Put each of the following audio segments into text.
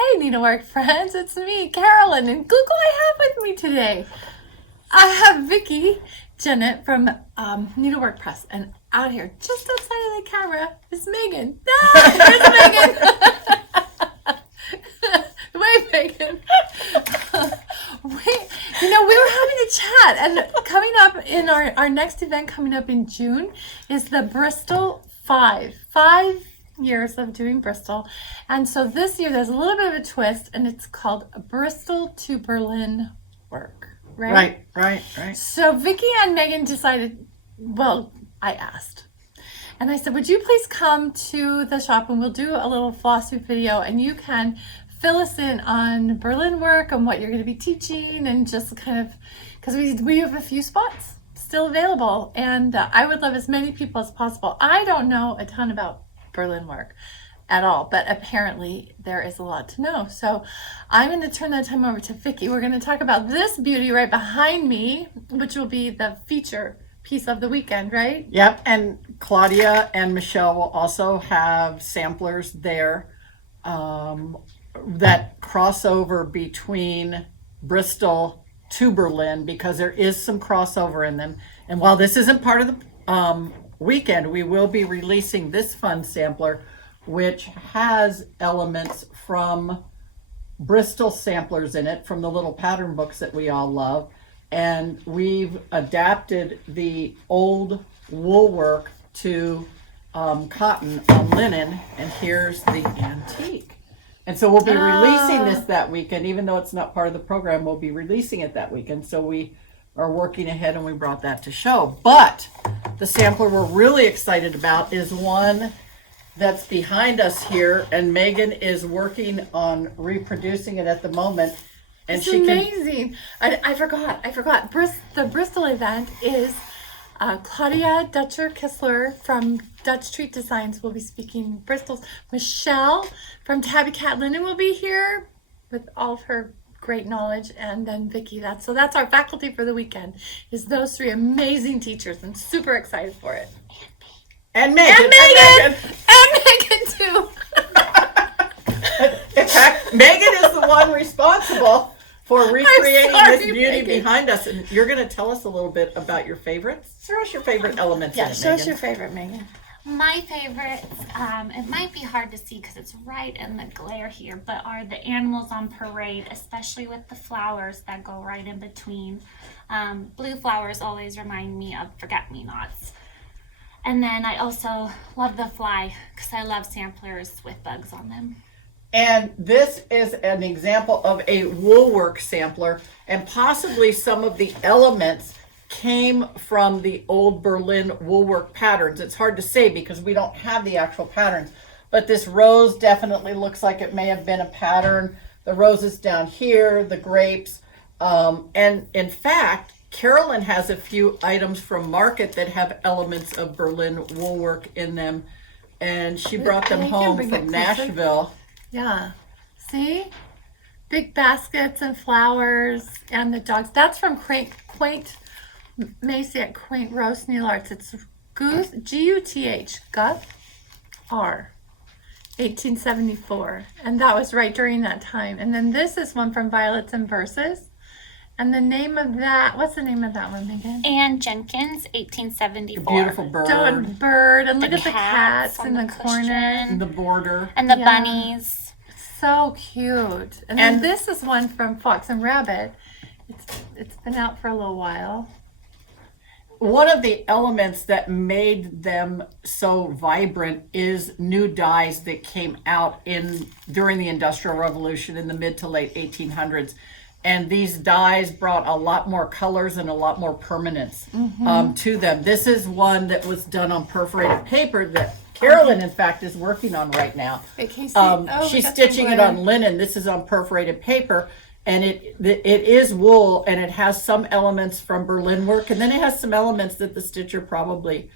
Hey, Needlework friends, it's me, Carolyn, and look who I have with me today. I have Vickie, Jennett from Needlework Press, and out here, just outside of the camera, is Megan. Ah, there's Megan. Wait, Megan. We were having a chat, and coming up in our next event coming up in June is the Bristol 5 years of doing Bristol. And so this year there's a little bit of a twist, and it's called Bristol to Berlin Work. Right. So Vickie and Megan decided, well, I asked. And I said, would you please come to the shop and we'll do a little floss sweep video and you can fill us in on Berlin work and what you're going to be teaching, and just kind of, because we have a few spots still available, and I would love as many people as possible. I don't know a ton about Berlin work at all, but apparently there is a lot to know. So I'm going to turn that time over to Vickie. We're going to talk about this beauty right behind me, which will be the feature piece of the weekend, right? Yep, and Claudia and Michelle will also have samplers there that cross over between Bristol to Berlin, because there is some crossover in them. And while this isn't part of the weekend, we will be releasing this fun sampler, which has elements from Bristol samplers in it, from the little pattern books that we all love. And we've adapted the old wool work to cotton on linen, and here's the antique. And so we'll be releasing this that weekend, even though it's not part of the program. We'll be releasing it that weekend. So we are working ahead, and we brought that to show. But the sampler we're really excited about is one that's behind us here, and Megan is working on reproducing it at the moment. And it's amazing. I forgot. The Bristol event is Claudia Dutcher-Kissler from Dutch Treat Designs will be speaking. Bristol's Michelle from Tabby Cat Linen will be here with all of her great knowledge, and then Vickie. That's our faculty for the weekend, is those three amazing teachers. I'm super excited for it. And Megan too. In fact, Megan is the one responsible for recreating this beauty Megan. behind us, and you're going to tell us a little bit about your favorites. Show us your favorite elements. Yeah, in it, show us Megan. your favorite, Megan. My favorites, it might be hard to see because it's right in the glare here, but are the animals on parade, especially with the flowers that go right in between. Blue flowers always remind me of forget-me-nots. And then I also love the fly because I love samplers with bugs on them. And this is an example of a woolwork sampler, and possibly some of the elements came from the old Berlin woolwork patterns. It's hard to say because we don't have the actual patterns, but this rose definitely looks like it may have been a pattern. The roses down here, the grapes, and in fact, Carolyn has a few items from Market that have elements of Berlin woolwork in them, and she brought them home from Nashville. Yeah. See? Big baskets and flowers and the dogs. That's from Quaint Macy at Quaint Rose Needle Arts. It's Guth, Guth R, 1874. And that was right during that time. And then this is one from Violets and Verses. And the name of that, what's the name of that one, Megan? Anne Jenkins, 1874. The beautiful bird. Bird. And look at the cats in the corner. And the border. And the bunnies. So cute. And then this is one from Fox and Rabbit. It's been out for a little while. One of the elements that made them so vibrant is new dyes that came out during the Industrial Revolution in the mid to late 1800s. And these dyes brought a lot more colors and a lot more permanence to them. This is one that was done on perforated paper that Carolyn, in fact, is working on right now. She's stitching it on linen. This is on perforated paper, and it is wool, and it has some elements from Berlin work, and then it has some elements that the stitcher probably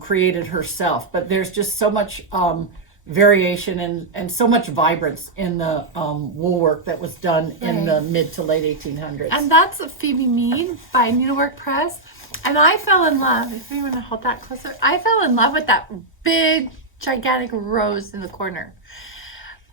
created herself. But there's just so much variation and so much vibrance in the wool work that was done in the mid to late 1800s. And that's Phoebe Mead by Needlework Press. And I fell in love, if you want to hold that closer, I fell in love with that big, gigantic rose in the corner.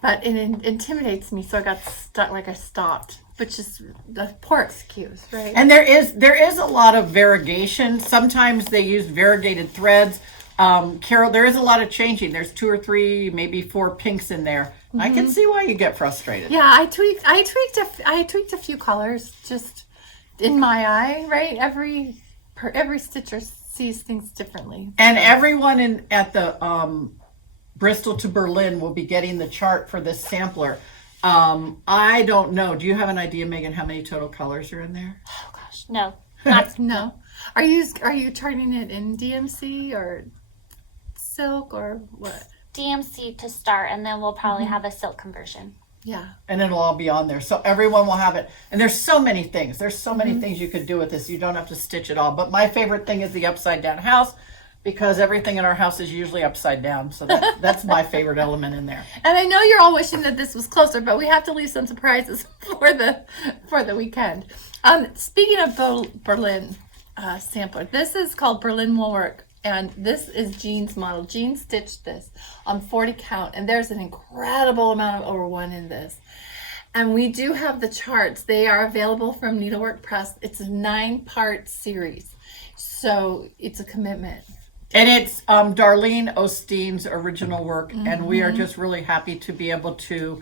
but it intimidates me, so I got stuck, like I stopped, which is the poor excuse, right? And there is a lot of variegation. Sometimes they use variegated threads. Carol, there is a lot of changing. There's 2 or 3, maybe 4 pinks in there. I can see why you get frustrated. Yeah, I tweaked a few colors just in my eye, right? Every stitcher sees things differently. And everyone at the Bristol to Berlin will be getting the chart for this sampler. I don't know. Do you have an idea, Megan, how many total colors are in there? Oh gosh, no. No. Are you charting it in DMC or silk or what? DMC to start, and then we'll probably have a silk conversion. Yeah. And it'll all be on there. So everyone will have it. And there's so many things. There's so many things you could do with this. You don't have to stitch it all. But my favorite thing is the upside down house, because everything in our house is usually upside down. So that's my favorite element in there. And I know you're all wishing that this was closer, but we have to leave some surprises for the weekend. Speaking of Berlin sampler, this is called Berlin Woolwork, and this is Jean's model. Jean stitched this on 40 count, and there's an incredible amount of over 1 in this. And we do have the charts. They are available from Needlework Press. It's a 9-part series, so it's a commitment. And it's Darlene Osteen's original work, and we are just really happy to be able to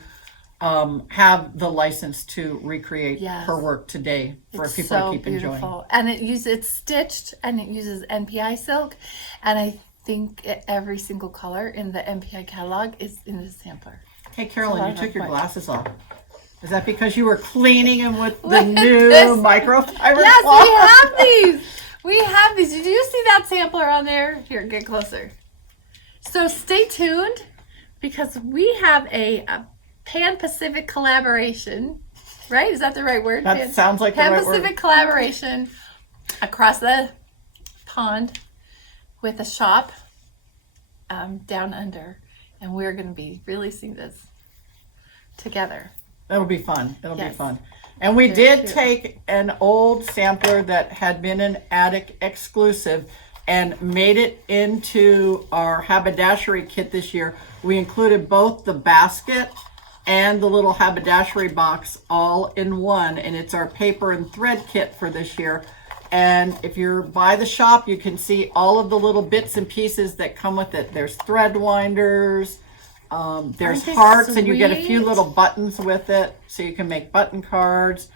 have the license to recreate her work today for It's people so to keep enjoying. beautiful. And it's stitched, and it uses NPI silk, and I think every single color in the NPI catalog is in the sampler. Hey, Carolyn, you took your fun. glasses off. Is that because you were cleaning them with the Look at new this. microfiber Yes, cloth? we have these. We have these. Did you see that sampler on there? Here, get closer. So stay tuned, because we have a Pan-Pacific collaboration, right? Is that the right word? That sounds like the right word. Pan-Pacific collaboration across the pond with a shop down under, and we're going to be releasing this together. It'll be fun. It'll be Yes. fun. And we Very did cute. take an old sampler that had been an attic exclusive and made it into our haberdashery kit this year. We included both the basket and the little haberdashery box all in one, and it's our paper and thread kit for this year. And if you're by the shop, you can see all of the little bits and pieces that come with it. There's thread winders, there's Aren't they hearts, and you get a few sweet? little buttons with it, so you can make button cards.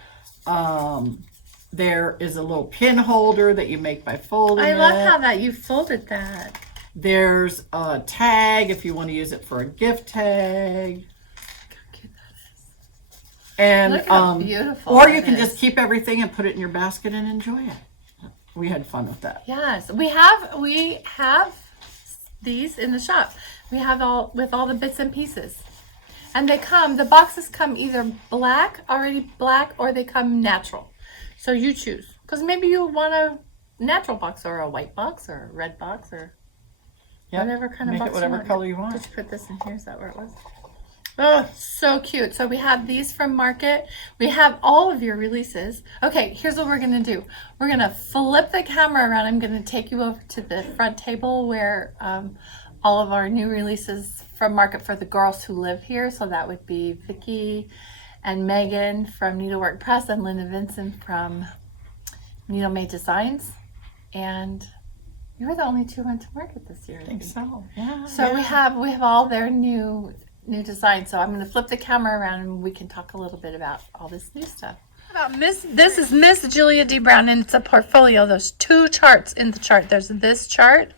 There is a little pin holder that you make by folding I love it. how that you folded that. There's a tag if you want to use it for a gift tag. How cute that is. And Look how beautiful or you it can is. just keep everything and put it in your basket and enjoy it. We had fun with that. Yes, we have these in the shop. We have all the bits and pieces, and the boxes come either already black, or they come natural. So you choose, because maybe you want a natural box or a white box or a red box or Yep. whatever kind of Make box it whatever you want. color you want. Did you put this in here? Is that where it was? Oh, so cute. So we have these from Market. We have all of your releases. Okay, here's what we're going to do. We're going to flip the camera around. I'm going to take you over to the front table where all of our new releases from Market for the girls who live here. So that would be Vickie and Megan from Needlework Press and Linda Vincent from Needle Made Designs. And you were the only 2 went to Market this year. I think so. Yeah. So yeah. we have all their new designs. So I'm going to flip the camera around, and we can talk a little bit about all this new stuff. This is Miss Julia D. Brown, and it's a portfolio. There's 2 charts in the chart. There's this chart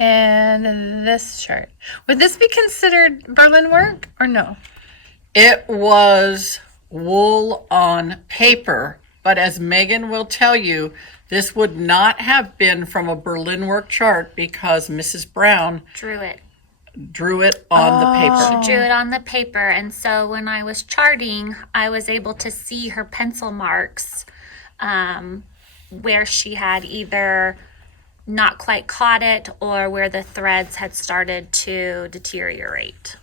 and this chart. Would this be considered Berlin work or no? It was wool on paper, but as Megan will tell you, this would not have been from a Berlin work chart because Mrs. Brown Drew it. drew it on the paper. She drew it on the paper, and so when I was charting, I was able to see her pencil marks where she had either not quite caught it or where the threads had started to deteriorate.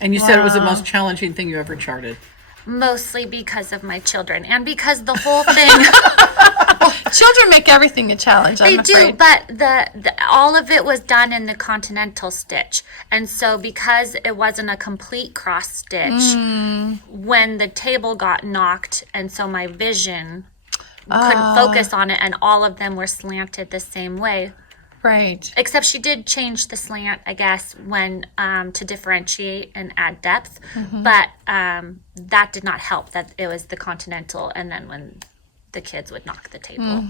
And you said it was the most challenging thing you ever charted. Mostly because of my children and because the whole thing Children make everything a challenge. They I'm do, afraid. but the all of it was done in the continental stitch, and so because it wasn't a complete cross stitch, when the table got knocked, and so my vision couldn't focus on it, and all of them were slanted the same way. Right. Except she did change the slant, I guess, when to differentiate and add depth, but that did not help. That it was the continental, and then when the kids would knock the table.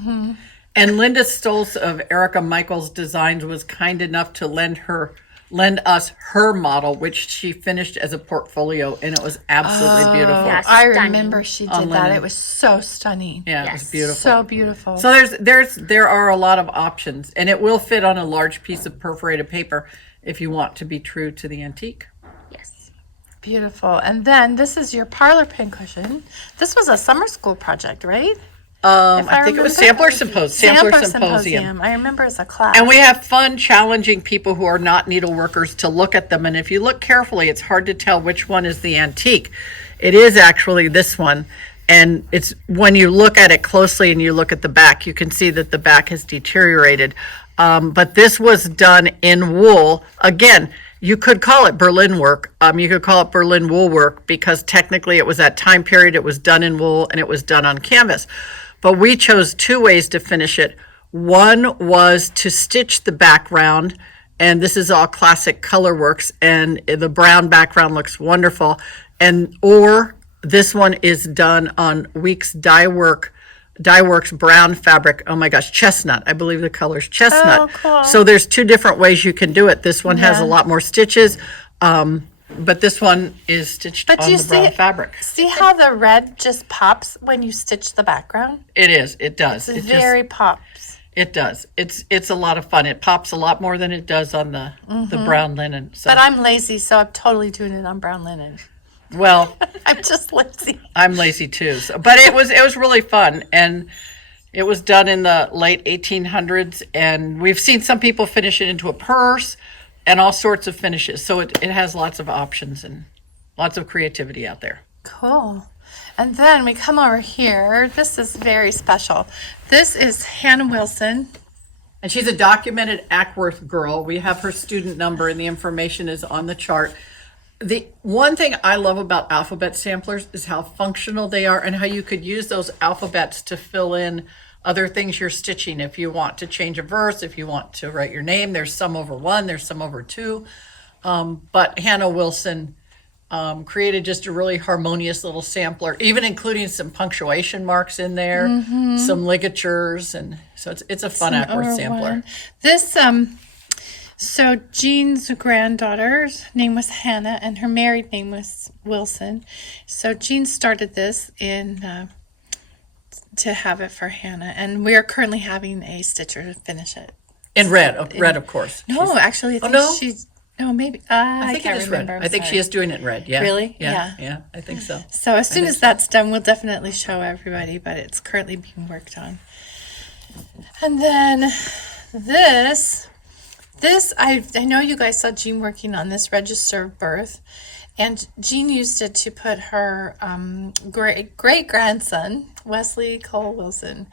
And Linda Stolz of Erica Michaels Designs was kind enough to lend us her model, which she finished as a portfolio, and it was absolutely beautiful. Yes. I Stunning. remember she did On that. linen. It was so stunning. Yeah, it Yes. was beautiful. So beautiful. So there are a lot of options, and it will fit on a large piece of perforated paper if you want to be true to the antique. Yes. Beautiful. And then this is your Parlor pincushion. This was a summer school project, right? I think it was Sampler Symposium. I remember as a class. And we have fun challenging people who are not needleworkers to look at them. And if you look carefully, it's hard to tell which one is the antique. It is actually this one. And it's when you look at it closely and you look at the back, you can see that the back has deteriorated. But this was done in wool. Again, you could call it Berlin work. You could call it Berlin wool work because technically it was that time period. It was done in wool and it was done on canvas. But we chose two ways to finish it. One was to stitch the background, and this is all classic color works, and the brown background looks wonderful. Or this one is done on Weeks Dyeworks brown fabric. Oh my gosh, chestnut. I believe the color's chestnut. Oh, cool. So there's two different ways you can do it. This one has Yeah. a lot more stitches, but this one is stitched But on you the brown see- fabric. See how the red just pops when you stitch the background? It is. It does. It It just very pops. It does. It's a lot of fun. It pops a lot more than it does on the brown linen. So, But I'm lazy, so I'm totally doing it on brown linen. well, I'm just lazy. I'm lazy too. So, but it was really fun, and it was done in the late 1800s. And we've seen some people finish it into a purse, and all sorts of finishes. So it has lots of options and lots of creativity out there. Cool. And then we come over here. This is very special. This is Hannah Wilson. And she's a documented Ackworth girl. We have her student number, and the information is on the chart. The one thing I love about alphabet samplers is how functional they are and how you could use those alphabets to fill in other things you're stitching. If you want to change a verse, if you want to write your name, there's some over one, there's some over two. But Hannah Wilson created just a really harmonious little sampler, even including some punctuation marks in there, some ligatures, and so it's a fun Ackworth sampler. One. This so Jean's granddaughter's name was Hannah and her married name was Wilson. So Jean started this in to have it for Hannah, and we are currently having a stitcher finish it. In red, of course. No, actually, I think no? she's no, maybe I think can't it is remember. red. I'm I think sorry. she is doing it in red. Yeah. Really? Yeah. Yeah. Yeah. I think so. So as soon as that's done, we'll definitely show everybody, but it's currently being worked on. And then this I know you guys saw Jean working on this register of birth, and Jean used it to put her great grandson Wesley Cole Wilson,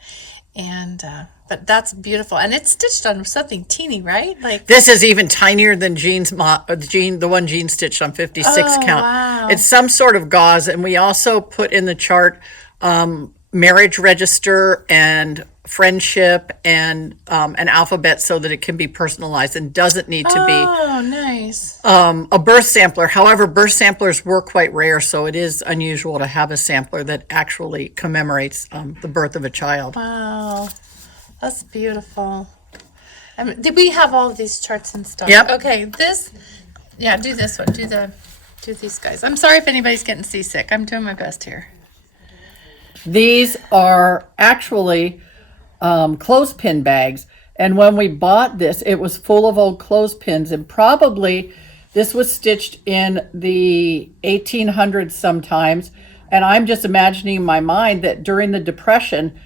and but that's beautiful, and it's stitched on something teeny, right? Like This is even tinier than the one Jean stitched on 56 Oh, count. wow. It's some sort of gauze, and we also put in the chart marriage register and friendship and an alphabet so that it can be personalized and doesn't need to be oh, nice. a birth sampler. However, birth samplers were quite rare, so it is unusual to have a sampler that actually commemorates the birth of a child. Wow, that's beautiful. Did we have all of these charts and stuff? Yep. Okay, do this one. Do these guys. I'm sorry if anybody's getting seasick. I'm doing my best here. These are actually clothespin bags. And when we bought this, it was full of old clothespins. And probably this was stitched in the 1800s sometimes. And I'm just imagining in my mind that during the Depression,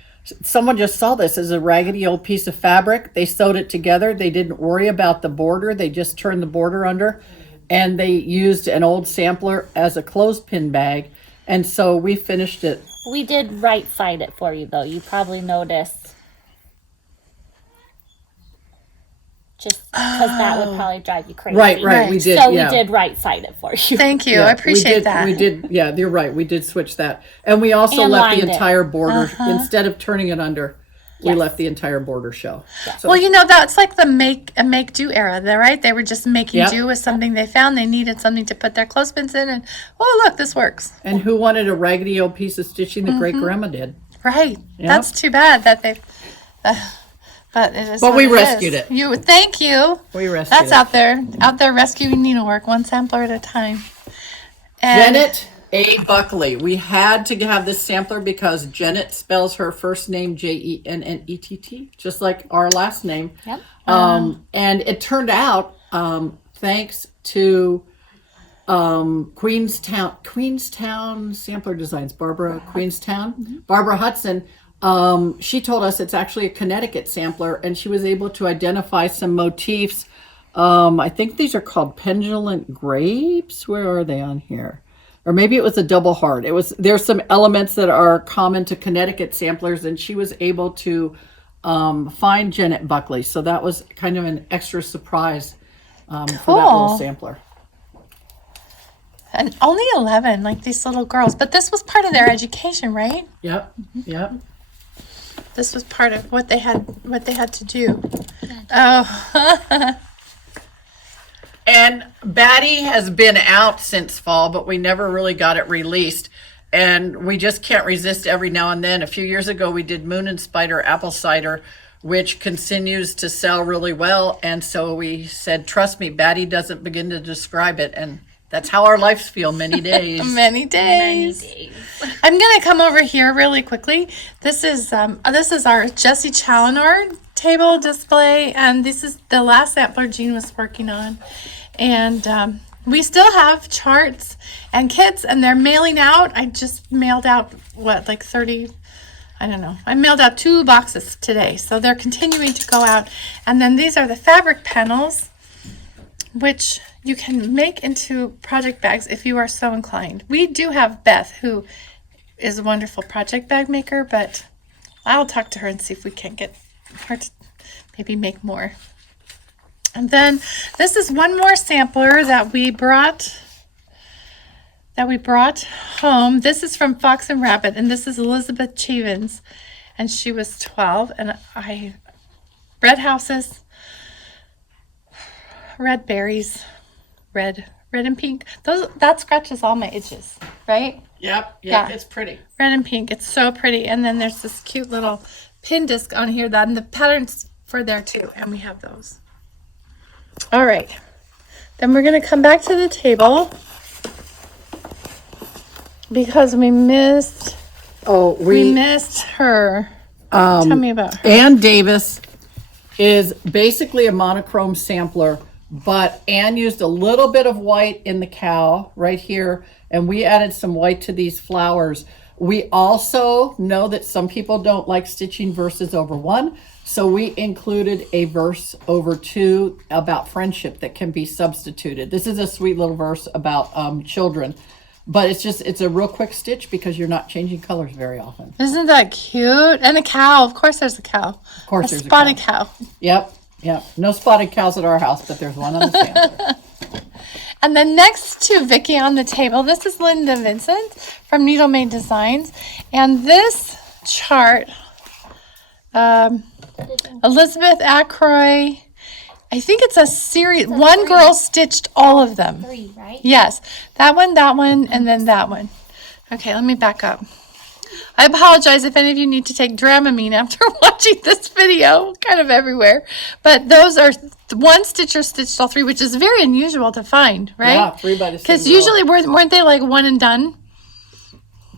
someone just saw this as a raggedy old piece of fabric. They sewed it together. They didn't worry about the border. They just turned the border under. And they used an old sampler as a clothespin bag. And so we finished it We did right side it for you though. You probably noticed. Just because that would probably drive you crazy. Right. We did. So we did right side it for you. Thank you. I appreciate that. We did. Yeah, you're right. We did switch that, and we also And left lined the it. entire border instead of turning it under. We left the entire border show. So, Well, that's like the make do era, there, right? They were just making do with something they found. They needed something to put their clothespins in, and look, this works. and who wanted a raggedy old piece of stitching that great grandma did? Right. That's too bad that they. But it is. But what we it rescued is. it. Thank you. We rescued That's it. out there rescuing needlework, one sampler at a time. And Jennett A. Buckley. We had to have this sampler because Jennett spells her first name Jennett, just like our last name. Yep. And it turned out, thanks to Queenstown Sampler Designs, Barbara Hudson. She told us it's actually a Connecticut sampler, and she was able to identify some motifs. I think these are called pendulant grapes. Where are they on here? Or maybe it was a double heart. There's some elements that are common to Connecticut samplers, and she was able to find Jennett Buckley. So that was kind of an extra surprise for that little sampler. And only 11, like these little girls. But this was part of their education, right? Yep. This was part of what they had to do. Oh. And Batty has been out since fall, but we never really got it released. And we just can't resist every now and then. A few years ago, we did Moon and Spider apple cider, which continues to sell really well. And so we said, trust me, Batty doesn't begin to describe it. And that's how our lives feel many days. Many days. I'm going to come over here really quickly. This is our Jesse Challoner table display, and this is the last sampler Jean was working on. And we still have charts and kits, and they're mailing out. I just mailed out, 30, I don't know. I mailed out 2 boxes today, so they're continuing to go out. And then these are the fabric panels, which you can make into project bags if you are so inclined. We do have Beth, who is a wonderful project bag maker, but I'll talk to her and see if we can get her to maybe make more. And then this is one more sampler that we brought home. This is from Fox and Rabbit, and this is Elizabeth Chevins, and she was 12. And red houses, red berries, red and pink. That scratches all my itches, right? Yep, Yeah. it's pretty. Red and pink. It's so pretty. And then there's this cute little pin disc on here and the patterns for there too. And we have those. All right. Then we're going to come back to the table because we missed her. Tell me about her. Ann Davis is basically a monochrome sampler, but Ann used a little bit of white in the cow right here, and we added some white to these flowers. We also know that some people don't like stitching verses over 1, so we included a verse over 2 about friendship that can be substituted. This is a sweet little verse about children, but it's a real quick stitch because you're not changing colors very often. Isn't that cute? And a cow. Of course there's a cow. Of course there's spotted cow. Yep. No spotted cows at our house, but there's one on the sampler. And then next to Vickie on the table, this is Linda Vincent from Needle Made Designs. And this chart, Elizabeth Ackroy, I think it's a series. One girl stitched all of them. 3, right? Yes. That one, and then that one. Okay, let me back up. I apologize if any of you need to take Dramamine after watching this video, kind of everywhere. But those are one stitcher stitched all 3, which is very unusual to find, right? Yeah, 3 by the same Because girl. usually weren't they like one and done?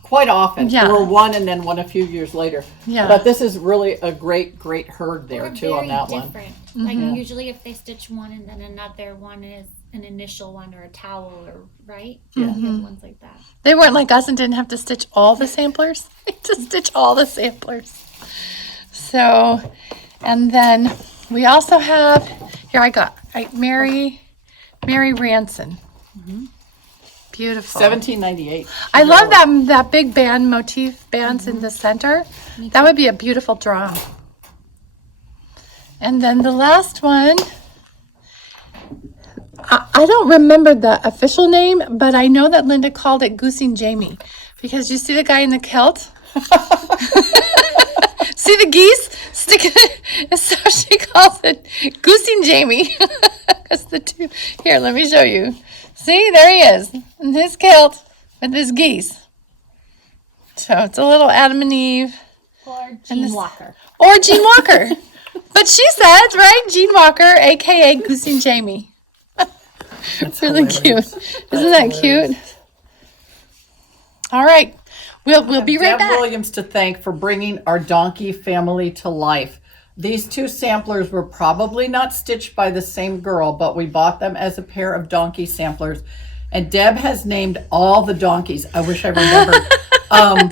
Quite often. Yeah. There were one and then one a few years later. Yeah. But this is really a great herd there They're too on that one. different. Like usually if they stitch one and then another one is an initial one or a towel or right? Yeah. Ones like that. They weren't like us and didn't have to stitch all the samplers. They had to stitch all the samplers. So, and then we also have, here Mary Ranson. Beautiful. 1798. I love that big band motif bands in the center. That would be a beautiful drawing. And then the last one, I don't remember the official name, but I know that Linda called it Goosing Jamie because you see the guy in the kilt. See the geese sticking it? So she calls it Goosing Jamie. That's the two. Here, let me show you. See, there he is in his kilt with his geese. So it's a little Adam and Eve. Or Gene Walker. Or Gene Walker. But she says, right? Gene Walker, a.k.a. Goosing Jamie. That's really hilarious. cute. Isn't that cute? All right. We'll be right Deb back. Williams to thank for bringing our donkey family to life. These two samplers were probably not stitched by the same girl, but we bought them as a pair of donkey samplers. And Deb has named all the donkeys. I wish I remembered.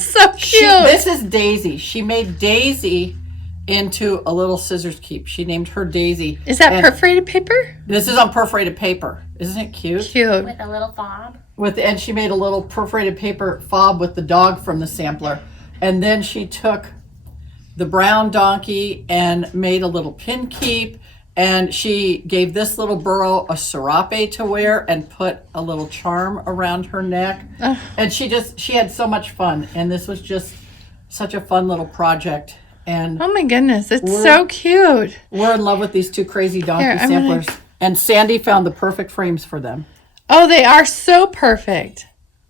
So cute. This is Daisy. She made Daisy into a little scissors keep. She named her Daisy. Is that And perforated paper? this is on perforated paper. Isn't it cute? Cute. With a little fob. And she made a little perforated paper fob with the dog from the sampler. And then she took the brown donkey and made a little pin keep. And she gave this little burro a serape to wear and put a little charm around her neck. And she had so much fun. And this was just such a fun little project. And Oh my goodness, it's so cute. we're in love with these two crazy donkey Here, I'm gonna- samplers. And Sandy found the perfect frames for them. Oh, they are so perfect.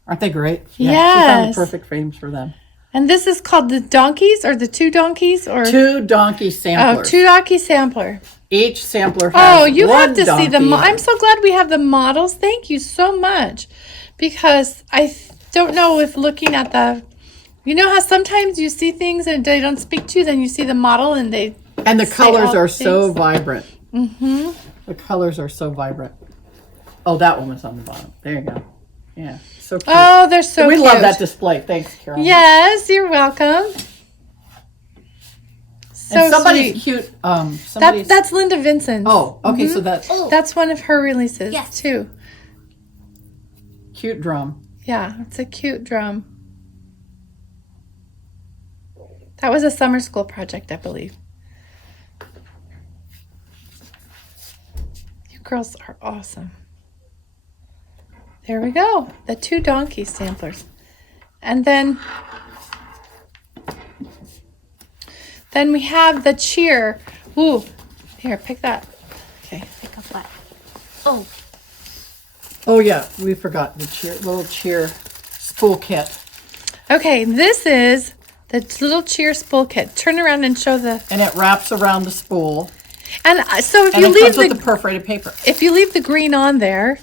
Aren't they great? Yeah, she found the Yes. perfect frames for them. And this is called the donkeys or the two donkeys or Two donkey samplers. two donkey sampler. Each sampler has Oh, you one have to see the donkey. I'm so glad we have the models. Thank you so much. Because don't know if looking at you know how sometimes you see things and they don't speak to you, then you see the model and they And the say colors all are the so things. vibrant. Mm-hmm. The colors are so vibrant. Oh, that one was on the bottom. There you go. Yeah, so cute. Oh, they're so we cute. love that display. Thanks, Carol. Yes, you're welcome. So and somebody's sweet. cute. Somebody's. That's Linda Vincent. Oh, okay. So that's Oh, That's one of her releases Yes. too. cute drum. Yeah, it's a cute drum. That was a summer school project, I believe. You girls are awesome. There we go. The two donkey samplers. And then we have the cheer. Ooh, here, pick that. Okay. pick up what? Oh, Oh yeah, we forgot the little cheer spool kit. Okay, this is the little cheer spool kit. Turn around and show the. And it wraps around the spool. And so if And you it leave comes with the perforated paper. if you leave the green on there,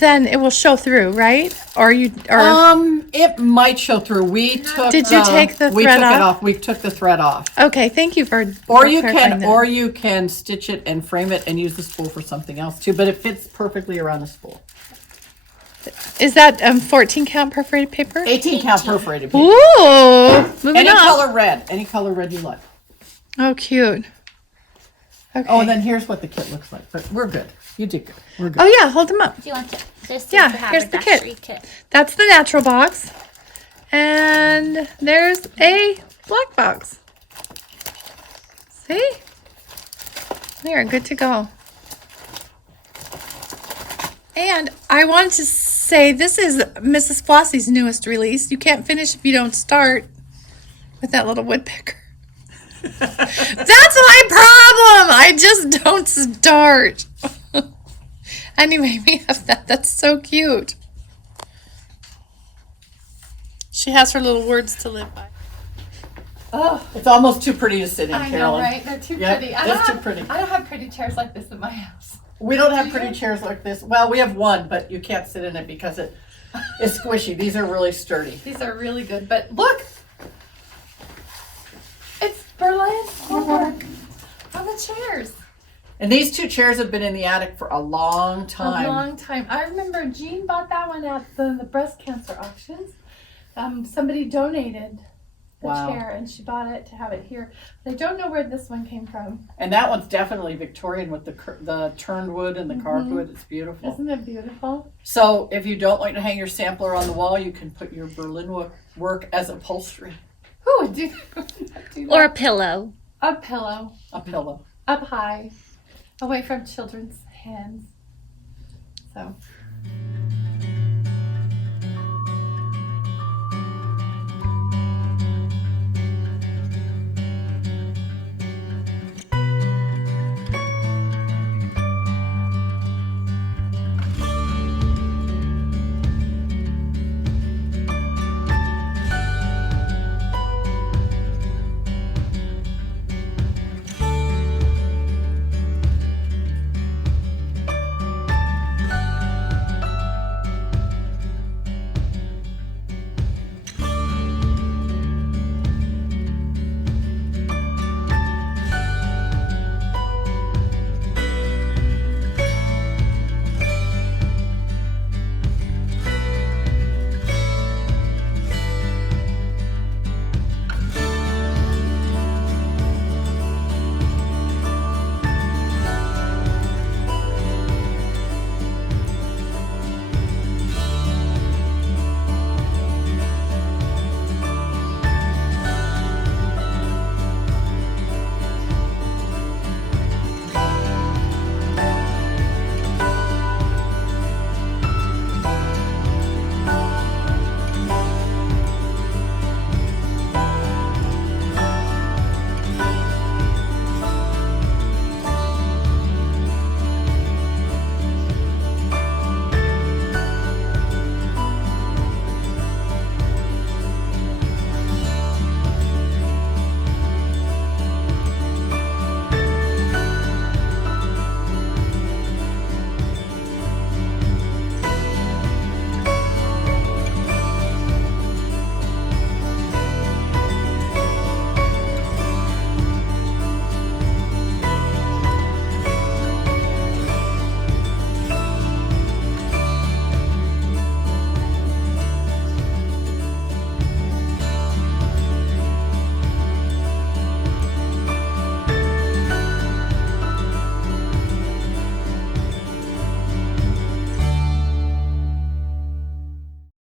then it will show through, right? Or It might show through. We took. Did you take the We thread took it off? off. We took the thread off. okay. Thank you for. Or you clarifying can, that. or you can stitch it and frame it and use the spool for something else too. But it fits perfectly around the spool. Is that 14 count perforated paper? 18 count perforated paper. Ooh, moving Any on. color red. Any color red you like. Oh, cute. Okay. Oh, and then here's what the kit looks like. But we're good. You did good. We're good. Oh yeah, hold them up. do you want to? This is Yeah, the here's the kit. Haberdashery kit. That's the natural box, and there's a black box. See, we are good to go. And I wanted to say this is Mrs. Flossie's newest release. You can't finish if you don't start with that little woodpecker. That's my problem. I just don't start. Anyway, we have that. That's so cute. She has her little words to live by. Oh, It's almost too pretty to sit in, I know, Carolyn. right? They're too Yep, pretty. it's too pretty. I don't have pretty chairs like this in my house. We don't have pretty chairs like this. Well, we have one, but you can't sit in it because it is squishy. These are really sturdy. These are really good, but look! It's Berlin woodwork on the chairs. And these two chairs have been in the attic for a long time. A long time. I remember Jean bought that one at the breast cancer auctions. Somebody donated the Wow. chair, and she bought it to have it here. I don't know where this one came from. And that one's definitely Victorian with the turned wood and the carved wood. It's beautiful. Isn't it beautiful? So if you don't want to hang your sampler on the wall, you can put your Berlin work as upholstery. Who would do that? Or a pillow. A pillow. A pillow. Up high, away from children's hands. So